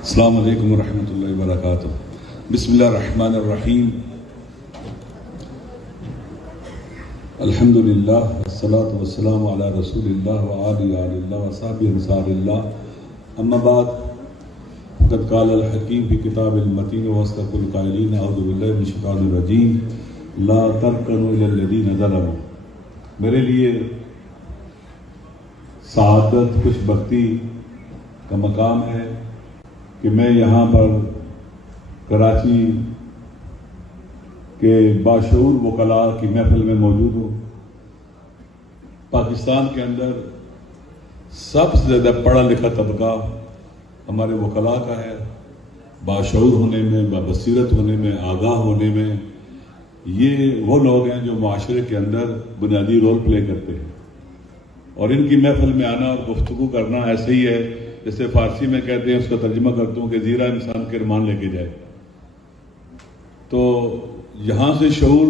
السلام علیکم ورحمۃ اللہ وبرکاتہ۔ بسم اللہ الرحمن الرحیم۔ الحمد للہ والصلاة والسلام علی رسول اللہ وآلہ اللہ وصحبہ انصار اللہ، اما بعد فقد قال الحکیم فی کتاب المتین واصدق القائلین اعوذ باللہ من الشیطان الرجیم لا ترکنوا الی الذین ظلموا۔ میرے لیے سعادت خوش بختی کا مقام ہے کہ میں یہاں پر کراچی کے باشعور وکلاء کی محفل میں موجود ہوں۔ پاکستان کے اندر سب سے زیادہ پڑھا لکھا طبقہ ہمارے وکلاء کا ہے۔ باشعور ہونے میں، بابصیرت ہونے میں، آگاہ ہونے میں یہ وہ لوگ ہیں جو معاشرے کے اندر بنیادی رول پلے کرتے ہیں، اور ان کی محفل میں آنا اور گفتگو کرنا ایسے ہی ہے جیسے فارسی میں کہتے ہیں، اس کا ترجمہ کرتا ہوں کہ زیرہ انسان کے ارمان لے کے جائے۔ تو یہاں سے شعور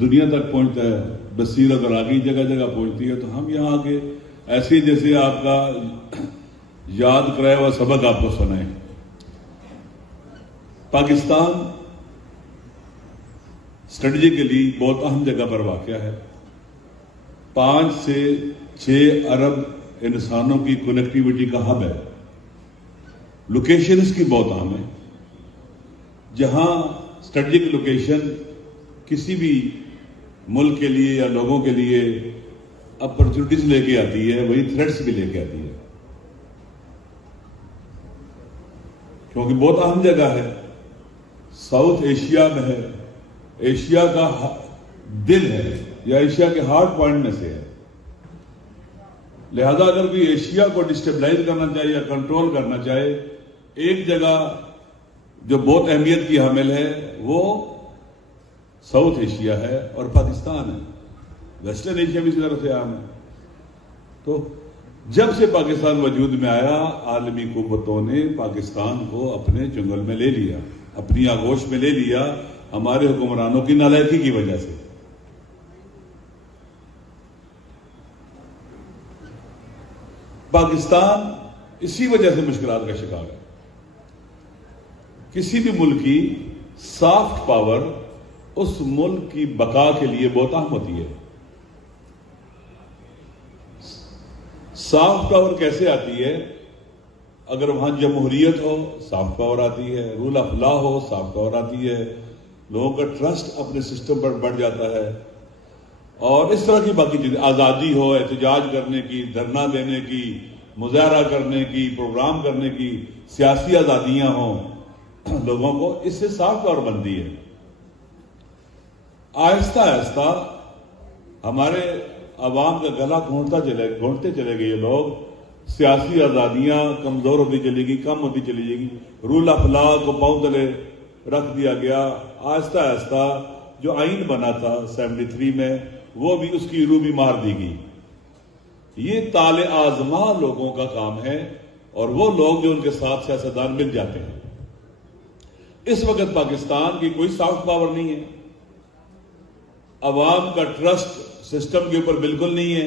دنیا تک پہنچتا ہے، بصیرت اور آگے جگہ جگہ پہنچتی ہے، تو ہم یہاں کے ایسے جیسے آپ کا یاد کرایا ہوا سبق آپ کو سنائیں۔ پاکستان اسٹریٹجیکلی بہت اہم جگہ پر واقع ہے۔ 5 سے 6 ارب انسانوں کی کنیکٹیوٹی کا ہب ہے۔ لوکیشن اس کی بہت اہم ہے۔ جہاں اسٹریٹجک لوکیشن کسی بھی ملک کے لیے یا لوگوں کے لیے اپرچونٹیز لے کے آتی ہے، وہی تھریٹس بھی لے کے آتی ہے، کیونکہ بہت اہم جگہ ہے۔ ساؤتھ ایشیا میں ہے، ایشیا کا دل ہے یا ایشیا کے ہارٹ پوائنٹ میں سے ہے۔ لہذا اگر کوئی ایشیا کو ڈسٹیبلائز کرنا چاہے یا کنٹرول کرنا چاہے، ایک جگہ جو بہت اہمیت کی حامل ہے وہ ساؤتھ ایشیا ہے اور پاکستان ہے۔ ویسٹرن ایشیا بھی اسی طرح سے عام ہے۔ تو جب سے پاکستان وجود میں آیا، عالمی قوتوں نے پاکستان کو اپنے چنگل میں لے لیا، اپنی آغوش میں لے لیا، ہمارے حکمرانوں کی نالائکی کی وجہ سے۔ پاکستان اسی وجہ سے مشکلات کا شکار ہے۔ کسی بھی ملک کی سافٹ پاور اس ملک کی بقا کے لیے بہت اہم ہوتی ہے۔ سافٹ پاور کیسے آتی ہے؟ اگر وہاں جمہوریت ہو، سافٹ پاور آتی ہے، رول آف لا ہو، سافٹ پاور آتی ہے، لوگوں کا ٹرسٹ اپنے سسٹم پر بڑھ جاتا ہے، اور اس طرح کی باقی چیزیں، آزادی ہو احتجاج کرنے کی، دھرنا دینے کی، مظاہرہ کرنے کی، پروگرام کرنے کی، سیاسی آزادیاں ہوں لوگوں کو، اس سے سافٹ پاور بنتی ہے۔ آہستہ آہستہ ہمارے عوام کا گلا گھونٹتے چلے گئے یہ لوگ، سیاسی آزادیاں کمزور ہوتی چلی گئی، کم ہوتی چلی گئی، رول آف لا کو پاؤں تلے رکھ دیا گیا۔ آہستہ آہستہ جو آئین بنا تھا 73 میں، وہ بھی اس کی روح بھی مار دی گئی۔ یہ تال آزما لوگوں کا کام ہے، اور وہ لوگ جو ان کے ساتھ سیاستدان مل جاتے ہیں۔ اس وقت پاکستان کی کوئی سافٹ پاور نہیں ہے، عوام کا ٹرسٹ سسٹم کے اوپر بالکل نہیں ہے،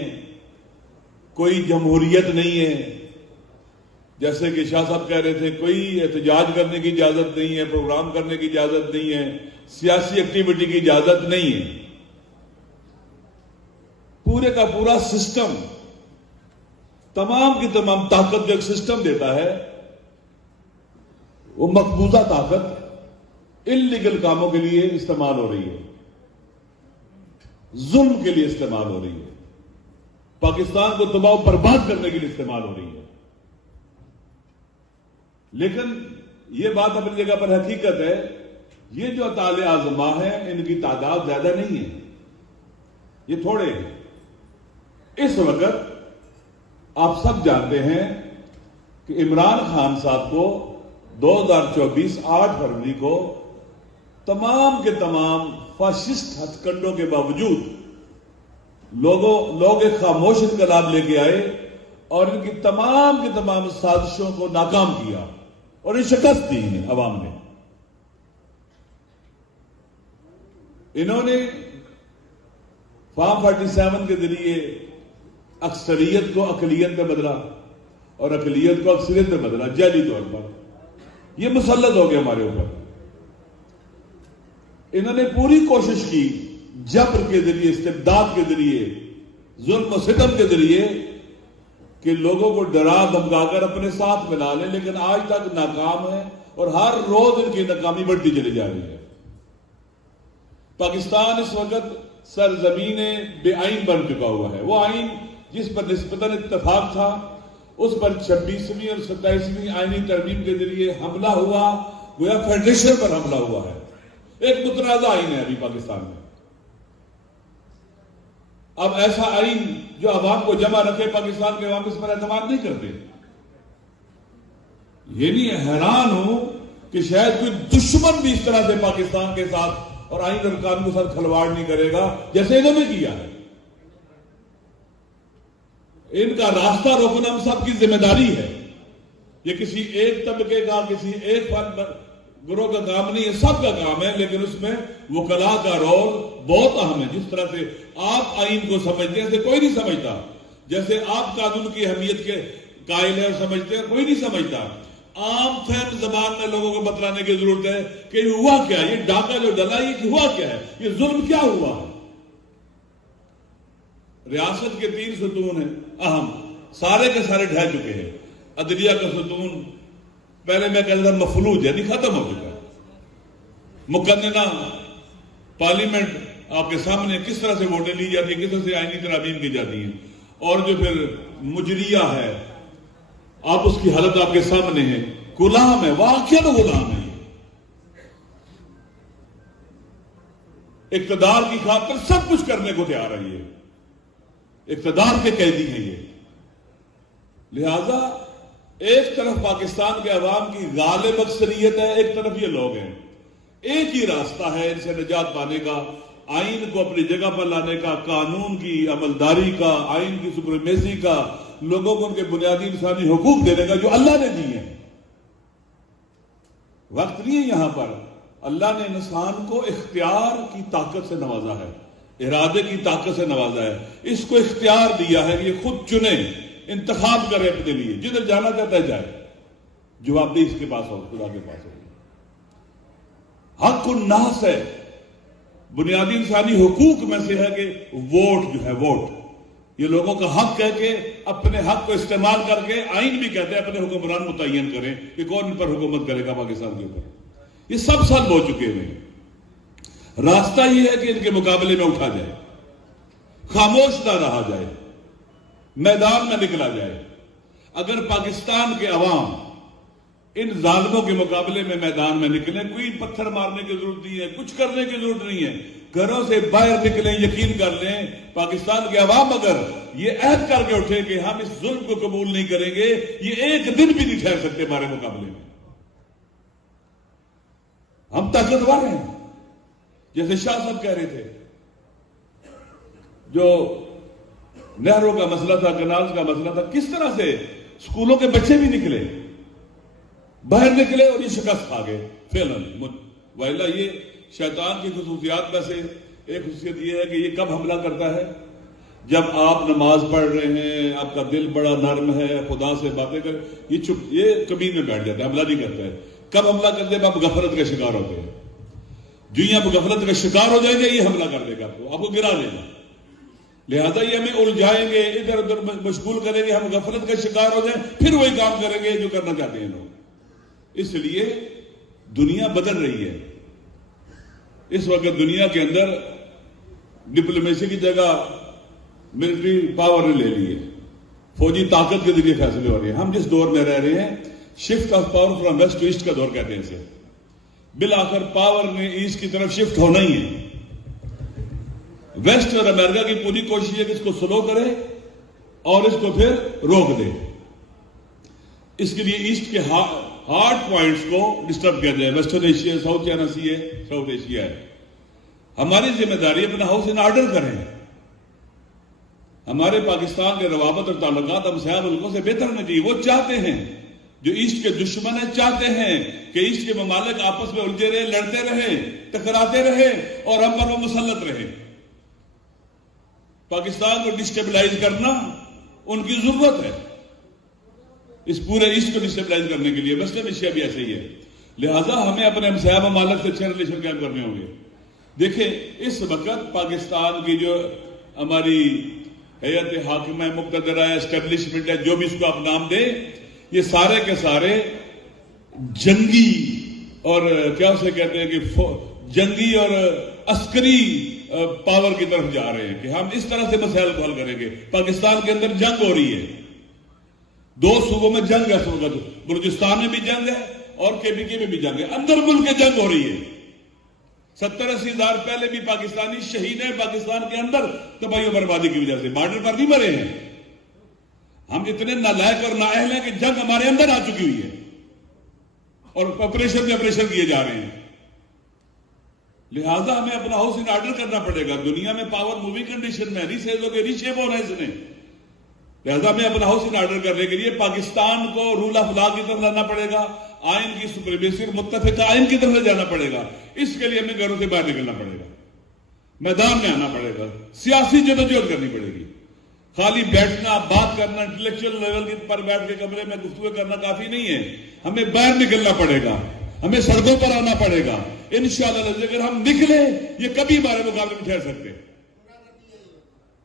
کوئی جمہوریت نہیں ہے۔ جیسے کہ شاہ صاحب کہہ رہے تھے، کوئی احتجاج کرنے کی اجازت نہیں ہے، پروگرام کرنے کی اجازت نہیں ہے، سیاسی ایکٹیویٹی کی اجازت نہیں ہے۔ پورے کا پورا سسٹم، تمام کی تمام طاقت جو ایک سسٹم دیتا ہے، وہ مقبوضہ طاقت انلیگل کاموں کے لیے استعمال ہو رہی ہے، ظلم کے لیے استعمال ہو رہی ہے، پاکستان کو تباہ و برباد کرنے کے لیے استعمال ہو رہی ہے۔ لیکن یہ بات اپنی جگہ پر حقیقت ہے، یہ جو تال آزما ہیں ان کی تعداد زیادہ نہیں ہے، یہ تھوڑے ہیں۔ اس وقت آپ سب جانتے ہیں کہ عمران خان صاحب کو 2024 8 فروری کو تمام کے تمام فاشسٹ ہتھ کنڈوں کے باوجود لوگ ایک خاموش انقلاب لے کے آئے اور ان کی تمام کی تمام سازشوں کو ناکام کیا اور یہ شکست دی ہے عوام نے۔ انہوں نے فارم 47 کے ذریعے اکثریت کو اقلیت میں بدلا، اور اقلیت کو اکثریت میں بدلا جعلی طور پر. یہ مسلط ہو گیا ہمارے اوپر. انہوں نے پوری کوشش کی جبر کے ذریعے، استبداد کے ذریعے، ظلم و ستم کے ذریعے کہ لوگوں کو ڈرا دھمکا کر اپنے ساتھ ملا لیں، لیکن آج تک ناکام ہے اور ہر روز ان کی ناکامی بڑھتی چلی جا رہی ہے. پاکستان اس وقت سرزمین بے آئین بن چکا ہوا ہے. وہ آئین جس پر نسبتاً اتفاق تھا، اس پر 26ویں اور 27ویں آئینی ترمیم کے ذریعے حملہ ہوا، گویا فیڈریشن پر حملہ ہوا ہے. ایک متنازع آئین ہے ابھی پاکستان میں. اب ایسا آئین جو عوام کو جمع رکھے، پاکستان کے عوام اس پر اعتماد نہیں کرتے. یہ نہیں حیران ہوں کہ شاید کوئی دشمن بھی اس طرح سے پاکستان کے ساتھ اور آئین اور قانون کے ساتھ کھلواڑ نہیں کرے گا جیسے انہوں نے کیا ہے. ان کا راستہ روکنا ہم سب کی ذمہ داری ہے. یہ کسی ایک طبقے کا، کسی ایک فرد گروہ کا کام نہیں ہے، سب کا کام ہے. لیکن اس میں وکلاء کا رول بہت اہم ہے. جس طرح سے آپ آئین کو سمجھتے ہیں ایسے کوئی نہیں سمجھتا. جیسے آپ قانون کی اہمیت کے قائل ہیں اور سمجھتے ہیں، کوئی نہیں سمجھتا. عام فہم زبان میں لوگوں کو بتلانے کی ضرورت ہے کہ یہ ہوا کیا، یہ ڈاکہ جو ڈلا یہ ہوا کیا ہے، یہ ظلم کیا ہوا ہے. ریاست کے 3 ستون ہیں اہم، سارے کے سارے ڈھہ چکے ہیں. عدلیہ کا ستون پہلے میں کہتا تھا مفلوج ہے، نہیں ختم ہو چکا. مقننہ پارلیمنٹ آپ کے سامنے کس طرح سے ووٹیں لی جاتی ہیں، کس طرح سے آئینی ترامیم کی جاتی ہیں. اور جو پھر مجریہ ہے، آپ اس کی حالت آپ کے سامنے ہے. غلام ہے، واقعی غلام ہے. اقتدار کی خاطر سب کچھ کرنے کو تیار ہے. یہ اقتدار کے قیدی ہیں یہ. لہذا ایک طرف پاکستان کے عوام کی غالب اکثریت ہے، ایک طرف یہ لوگ ہیں. ایک ہی راستہ ہے ان سے نجات پانے کا، آئین کو اپنی جگہ پر لانے کا، قانون کی عملداری کا، آئین کی سپریمیسی کا، لوگوں کو ان کے بنیادی انسانی حقوق دینے کا جو اللہ نے دی ہے. وقت نہیں ہے یہاں پر. اللہ نے انسان کو اختیار کی طاقت سے نوازا ہے، ارادے کی طاقت سے نوازا ہے. اس کو اختیار دیا ہے کہ یہ خود چنے، انتخاب کرے اپنے لیے، جدھر جانا چاہتا ہے جائے. جوابدہی اس کے پاس ہو، خدا کے پاس ہو. حق الناس ہے، بنیادی انسانی حقوق میں سے ہے کہ ووٹ جو ہے، ووٹ یہ لوگوں کا حق ہے کہ اپنے حق کو استعمال کر کے، آئین بھی کہتے ہیں اپنے حکمران متعین کریں کہ کون ان پر حکومت کرے گا پاکستان کے اوپر. یہ سب سلب ہو چکے ہیں. راستہ یہ ہے کہ ان کے مقابلے میں اٹھا جائے، خاموش نہ رہا جائے، میدان میں نکلا جائے. اگر پاکستان کے عوام ان ظالموں کے مقابلے میں میدان میں نکلیں، کوئی پتھر مارنے کی ضرورت نہیں ہے، کچھ کرنے کی ضرورت نہیں ہے. گھروں سے باہر نکلیں، یقین کر لیں پاکستان کے عوام اگر یہ عہد کر کے اٹھے کہ ہم اس ظلم کو قبول نہیں کریں گے، یہ ایک دن بھی نہیں ٹھہر سکتے ہمارے مقابلے میں. ہم طاقتور ہیں. جیسے شاہ صاحب کہہ رہے تھے، جو نہروں کا مسئلہ تھا، کنالز کا مسئلہ تھا، کس طرح سے اسکولوں کے بچے بھی نکلے، باہر نکلے اور یہ شکست کھا گئے فعلاً. وائلہ یہ شیطان کی خصوصیات میں سے ایک خصوصیت یہ ہے کہ یہ کب حملہ کرتا ہے؟ جب آپ نماز پڑھ رہے ہیں، آپ کا دل بڑا نرم ہے، خدا سے باتیں کر، یہ کمین میں بیٹھ جاتا ہے، حملہ نہیں کرتا ہے. کب حملہ کرتے ہیں؟ آپ غفلت کا شکار ہوتے ہیں. جو یہ آپ غفلت کا شکار ہو جائیں گے، یہ حملہ کر دے گا، آپ کو گرا دے گا. لہذا یہ ہمیں الجھائیں گے، ادھر ادھر مشغول کریں گے، ہم غفلت کا شکار ہو جائیں، پھر وہی کام کریں گے جو کرنا چاہتے ہیں لوگ. اس لیے دنیا بدل رہی ہے. اس وقت دنیا کے اندر ڈپلومیسی کی جگہ ملٹری پاور نے لے لی ہے، فوجی طاقت کے ذریعے فیصلے ہو رہے ہیں. ہم جس دور میں رہ رہے ہیں، shift of power from west to east کا دور کہتے ہیں اسے. بالآخر پاور نے ایسٹ کی طرف شفٹ ہونا ہی ہے. ویسٹ اور امریکہ کی پوری کوشش ہے کہ اس کو سلو کرے اور اس کو پھر روک دے. اس کے لیے ایسٹ کے ہارڈ پوائنٹس کو ڈسٹرب کیا جائے. Western Asia, south China Sea ہے، ساؤتھ ایشیا ہے. ہماری ذمہ داری اپنا ہاؤس ان آرڈر کریں. ہمارے پاکستان کے روابط اور تعلقات ہم سیاح ملکوں سے بہتر ہونے چاہیے. وہ چاہتے ہیں، جو ایسٹ کے دشمن ہیں، چاہتے ہیں کہ ایسٹ کے ممالک آپس میں الجھے رہے، لڑتے رہے، ٹکراتے رہے اور ہم پر وہ مسلط رہے. پاکستان کو ڈسٹیبلائز کرنا ان کی ضرورت ہے. اس پورے ایسٹ کو ڈسٹیبلائز کرنے کے لیے. ویسٹرن ایشیا بھی ایسے ہی ہے. لہٰذا ہمیں اپنے ہمسایہ ممالک سے اچھے ریلیشن قائم کرنے ہوں گے. دیکھیں اس وقت پاکستان کی جو ہماری ہیئت حاکمہ مقتدرہ اسٹیبلشمنٹ ہے, جو بھی اس کو آپ نام دیں, یہ سارے کے سارے جنگی اور کیا اسے کہتے ہیں کہ جنگی اور عسکری پاور کی طرف جا رہے ہیں کہ ہم اس طرح سے مسائل کو حل کریں گے. پاکستان کے اندر جنگ ہو رہی ہے, 2 صوبوں میں جنگ ہے. اس وقت بلوچستان میں بھی جنگ ہے اور KPK میں بھی جنگ ہے. اندر ملک کے جنگ ہو رہی ہے. 70-80 ہزار پہلے بھی پاکستانی شہید ہیں پاکستان کے اندر تباہی و بربادی کی وجہ سے. بارڈر پر نہیں مرے ہیں. ہم اتنے نالائق اور نااہل ہیں کہ جنگ ہمارے اندر آ چکی ہوئی ہے اور آپریشن کیے جا رہے ہیں. لہٰذا ہمیں اپنا ہاؤس ان آرڈر کرنا پڑے گا. دنیا میں پاور مووی کنڈیشن میں ریسیز ہو کے ریشیپ ہونا ہے اس نے. لہٰذا ہمیں اپنا ہاؤس ان آرڈر کرنے کے لیے پاکستان کو رول آف لا کی طرف لانا پڑے گا, آئین کی سپریمیسی اور متفقہ آئین کی طرف جانا پڑے گا. اس کے لیے ہمیں گھروں سے باہر نکلنا پڑے گا, میدان میں آنا پڑے گا, سیاسی جدوجہد کرنی پڑے گی. خالی بیٹھنا بات کرنا انٹلیکچوئل لیول پر بیٹھ کے کمرے میں گفتگو کرنا کافی نہیں ہے. ہمیں باہر نکلنا پڑے گا, ہمیں سڑکوں پر آنا پڑے گا. انشاءاللہ اگر ہم نکلے یہ کبھی ہمارے مقابلے میں ٹھہر سکتے.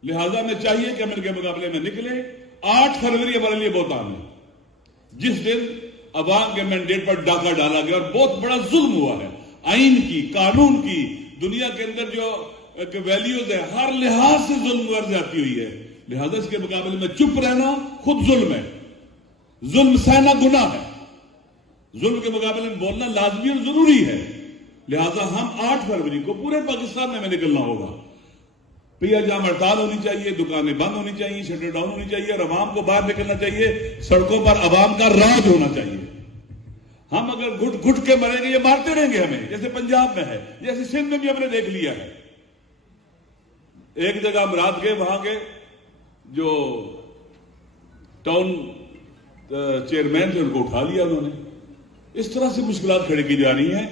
لہٰذا ہمیں چاہیے کہ ہم ان کے مقابلے میں نکلیں. 8 فروری ہمارے لیے بہت اہم ہے, جس دن عوام کے مینڈیٹ پر ڈاکہ ڈالا گیا اور بہت بڑا ظلم ہوا ہے. آئین کی, قانون کی, دنیا کے اندر جو ویلیوز ہیں, ہر لحاظ سے ظلم ور جاتی ہوئی ہے. لہذا اس کے مقابلے میں چپ رہنا خود ظلم ہے. ظلم سہنا گناہ ہے. ظلم کے مقابلے میں بولنا لازمی اور ضروری ہے. لہذا ہم 8 فروری کو پورے پاکستان میں ہمیں نکلنا ہوگا. پیا جام ہڑتال ہونی چاہیے, دکانیں بند ہونی چاہیے, شٹر ڈاؤن ہونی چاہیے اور عوام کو باہر نکلنا چاہیے. سڑکوں پر عوام کا راج ہونا چاہیے. ہم اگر گھٹ گھٹ کے مریں گے یہ مارتے رہیں گے ہمیں, جیسے پنجاب میں ہے, جیسے سندھ میں بھی ہم نے دیکھ لیا ہے. ایک جگہ ہم رات گئے, وہاں کے جو ٹاؤن چیئرمین تھے ان کو اٹھا لیا انہوں نے. اس طرح سے مشکلات کھڑی کی جا رہی ہیں.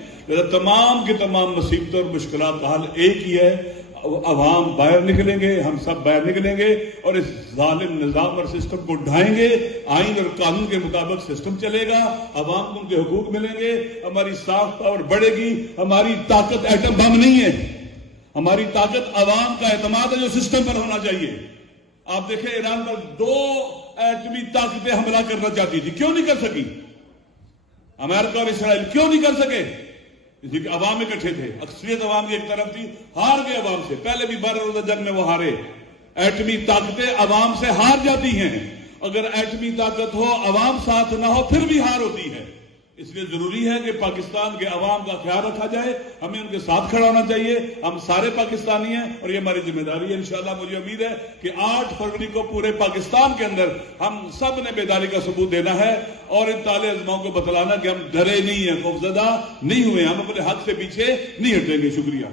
تمام کے تمام مصیبتوں اور مشکلات کا حل ایک ہی ہے, عوام باہر نکلیں گے, ہم سب باہر نکلیں گے اور اس ظالم نظام اور سسٹم کو ڈھائیں گے. آئین اور قانون کے مطابق سسٹم چلے گا, عوام کو ان کے حقوق ملیں گے, ہماری سافٹ پاور بڑھے گی. ہماری طاقت ایٹم بم نہیں ہے, ہماری طاقت عوام کا اعتماد ہے جو سسٹم پر ہونا چاہیے. آپ دیکھیں ایران پر 2 ایٹمی طاقتیں حملہ کرنا چاہتی تھی, کیوں نہیں کر سکی؟ امریکہ اور اسرائیل کیوں نہیں کر سکے؟ اسی کہ عوام اکٹھے تھے, اکثریت عوام کی ایک طرف تھی, ہار گئے عوام سے. پہلے بھی 12 روزہ جنگ میں وہ ہارے. ایٹمی طاقتیں عوام سے ہار جاتی ہیں. اگر ایٹمی طاقت ہو, عوام ساتھ نہ ہو, پھر بھی ہار ہوتی ہے. اس لیے ضروری ہے کہ پاکستان کے عوام کا خیال رکھا جائے, ہمیں ان کے ساتھ کھڑا ہونا چاہیے. ہم سارے پاکستانی ہیں اور یہ ہماری ذمہ داری ہے. انشاءاللہ مجھے امید ہے کہ 8 فروری کو پورے پاکستان کے اندر ہم سب نے بیداری کا ثبوت دینا ہے اور ان طالع ازماؤں کو بتلانا کہ ہم ڈرے نہیں ہیں, خوفزدہ نہیں ہوئے, ہم اپنے حق سے پیچھے نہیں ہٹیں گے. شکریہ.